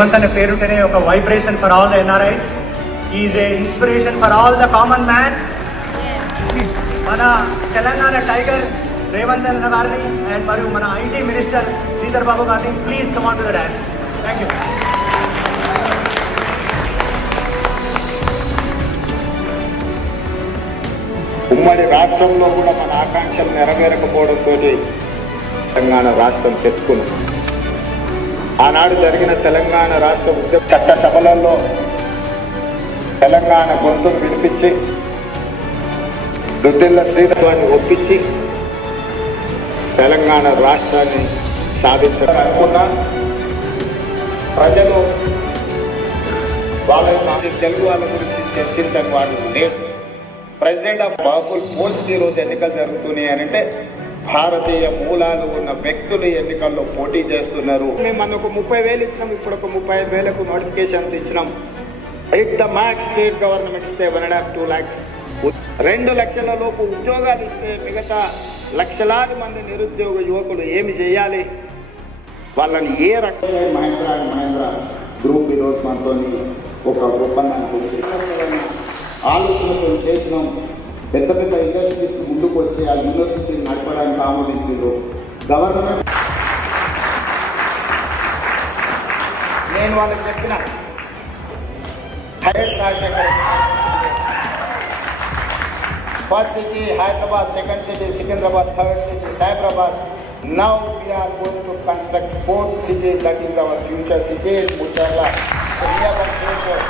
రేవంత్ అనే పేరుంటేనే ఒక vibration for all the NRIs. Is a inspiration for all the common man. మన Telangana tiger Revanth అన్న గారిని అండ్ మరియు మన ఐటీ మినిస్టర్ శ్రీధర్ బాబు గారిని please come on to the dance. Thank you. ఉమ్మడి రాష్ట్రంలో కూడా మన ఆకాంక్షలు నెరవేరకపోవడంతో తెలంగాణ రాష్ట్రం తెచ్చుకున్నాం. ఆనాడు జరిగిన తెలంగాణ రాష్ట్ర ఉద్యమ చట్టసభలలో తెలంగాణ గొంతును వినిపించి దుద్దిల్ల శ్రీధర్వాన్ని ఒప్పించి తెలంగాణ రాష్ట్రాన్ని సాధించాలనుకున్నా ప్రజలు వాళ్ళ తెలుగు వాళ్ళ గురించి చర్చించని వాళ్ళు లేరు. ప్రెసిడెంట్ ఆఫ్ పవర్ఫుల్ పోస్ట్ ఈరోజు ఎన్నికలు జరుగుతున్నాయి అని అంటే భారతీయ మూలాలు ఉన్న వ్యక్తులు ఎన్నికల్లో పోటీ చేస్తున్నారు. మేము మనకు 30,000 ఇచ్చినాం, ఇప్పుడు ఒక 35,000కు నోటిఫికేషన్స్ ఇచ్చినాం. It the max state government ఇస్తే 1.5-2 lakhs 2 లక్షల లోపు ఉద్యోగాలు ఇస్తే మిగతా లక్షలాది మంది నిరుద్యోగ యువకులు ఏమి చేయాలి, వాళ్ళని ఏ రకంగా మహేంద్ర గ్రూప్ ఈరోజు మనతో ఒక ఒప్పందానికి వచ్చి ఆలోచనతో చేసినాం. పెద్ద పెద్ద ఇండస్ట్రీస్కి ముందుకు వచ్చి ఆ యూనివర్సిటీని నడపడానికి ఆమోదించారు గవర్నమెంట్. నేను వాళ్ళకి చెప్పిన highest Rajasekhar first city Hyderabad, second city Secunderabad, third city Cyberabad. Now we are going to construct 4th city, that is our future city in Muchala. So we have a future.